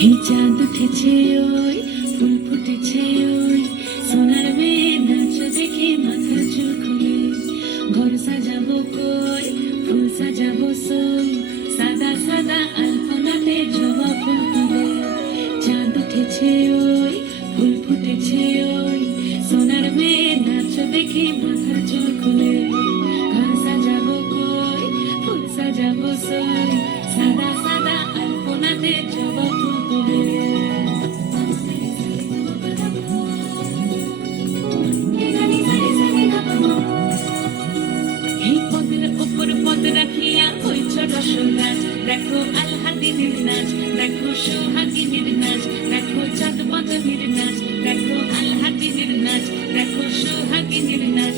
এই চাঁদ উঠেছে ওই ফুল ফুটেছে ওই সোনার মেয়ে নাচ দেখে মাথার চুল খুলে ঘর সাজাবো কই ফুল সাজাবো সই সাদা সাদা আলপনাতে জবা ফুল তুলে চাঁদ উঠেছে ওই ফুল ফুটেছে ওই সোনার মেয়ে নাচ দেখে মাথার চুল খুলে ঘর সাজাবো কই ফুল সাজাবো সই সাদা সাদা আলপনাতে জবা ফুল তুলে এই পদের ওপর পদ রাখিয়া হইছ রসনাচ দেখো আলহাদিনের নাচ দেখো সোহাগিনীর নাচ দেখো চাঁদ বদনের নাচ দেখো আলহাদিনের নাচ দেখো সোহাগিনীর নাচ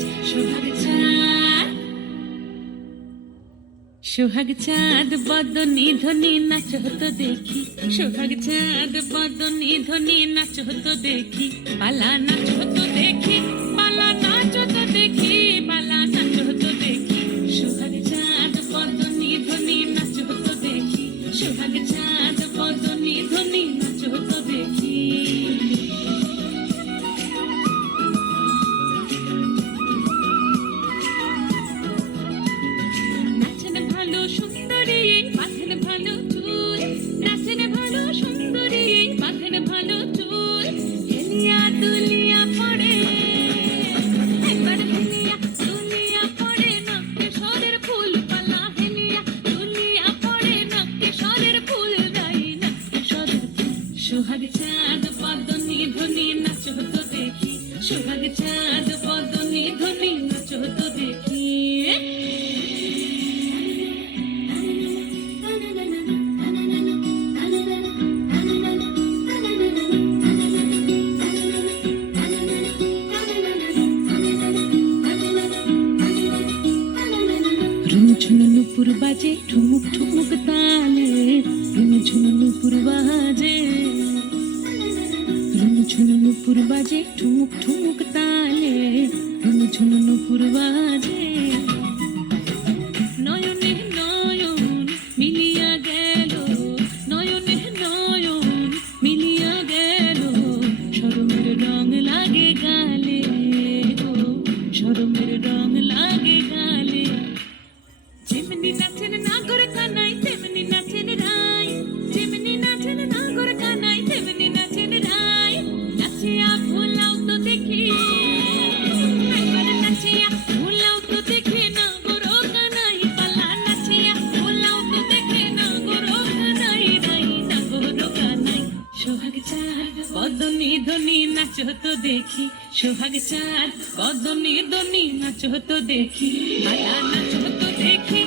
সোহাগ চাঁদ বদনী ধ্বনি নাচ হতো দেখি সোহাগ চাঁদ বদনী ধ্বনি নাচ হতো দেখি বালা নাচ হতো দেখি বালা নাচ হতো দেখি বালা নাচ হতো দেখি সোহাগ চাঁদ বদনী ধ্বনি নাচ হতো দেখি সোহাগ চাঁদ বদনী ধ্বনি নাচ হতো দেখি নাচেন ভালো সুন্দরী বাঁধেন ভালো চুল নাচেন ভালো সুন্দরী বাঁধেন ভালো চুল হেলিয়া দুলিয়া পড়ে একবার হেলিয়া দুলিয়া পড়ে নক্কেশ্বরের ফুল পালা হেলিয়া দুলিয়া পড়ে নক্কেশ্বরের ফুল নাই নক্কেশ্বরের ফুল সোহাগ চাঁদ বদনী ধ্বনি নাচ হতো দেখি সোহাগ চাঁদ বদনী ধ্বনি নাচ হতো দেখি ঝুনঝুন নুপুর বাজে ঠুমুক ঠুমুক তালে ঝুনঝুন নুপুর বাজে ঝুনঝুন নুপুর বাজে ঠুমুক ঠুমুক তালে ঝুনঝুন নুপুর বাজে নয়নে নয়ন মিলিয়া গেল নয়নে নয়ন মিলিয়া গেল শরমের রং লাগে গালে গো শরমের রং লাগে গালে যেমনি নাচেন নাগর কানাই তেমনি নাচেন রাই যেমনি নাচেন নাগর কানাই তেমনি নাচেন রাই নাচিয়া ভোলাও তো দেখি একবার নাচিয়া ভোলাও তো দেখি নাগর কানাই পালা নাচিয়া ভোলাও তো দেখি নাগর কানাই রাই নাগর কানাই সোহাগ চাঁদ বদনী ধ্বনি নাচ হতো দেখি সোহাগ চাঁদ বদনী ধ্বনি নাচ হতো দেখি বালা নাচ হতো দেখি